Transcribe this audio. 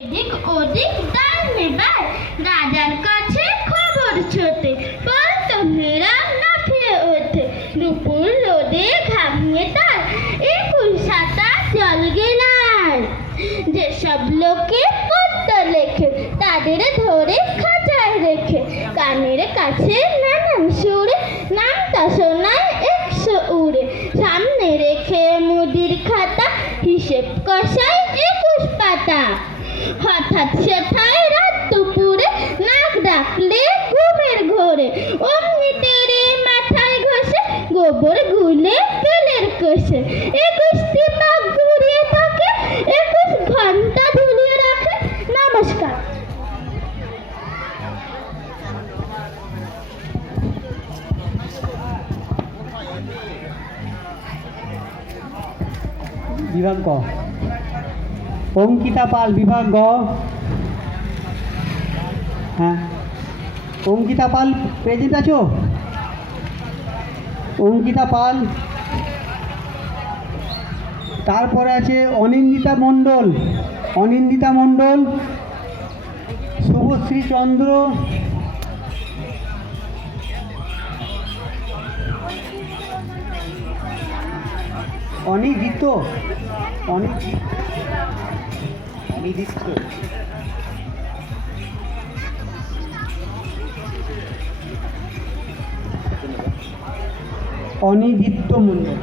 এদিক ওদিক ডাইনে বাই রাজার কাছে খবর ছোটে, বলতো মেয়েরা লাফিয়ে ওঠে। দুপুর রোদে ঘামিয়ে তার 21 জল গেলার। যেসব লোকে পদ্মা লেখে তাদের ধরে খাঁচায় রেখে, কানের কাছে নানান সুরে নামটা শোনায় 100 উড়ে। সামনে রেখে মুদির খাতা হিসেব কষায় 21 পাতা। হঠাৎ সেথায় রাত দুপুরে নাক ডাকলে ঘুমের ঘোরে, অমনি তেরে মাথায় ঘষে গোবর গুলে তেলের কষে। 21টি পাক ঘুরিয়ে থাকে, 21 ঘন্টা ঝুলিয়ে রাখে। নমস্কার। বিভাগ গ। অঙ্কিতা পাল, বিভাগ গ। হ্যাঁ, অঙ্কিতা পাল প্রেজেন্ট আছো? অঙ্কিতা পাল। তারপরে আছে অনিন্দিতা মণ্ডল, অনিন্দিতা মণ্ডল, শুভশ্রী চন্দ্র, অনিদিত্য, অনিদিত্য, অনিদিত্য মণ্ডল।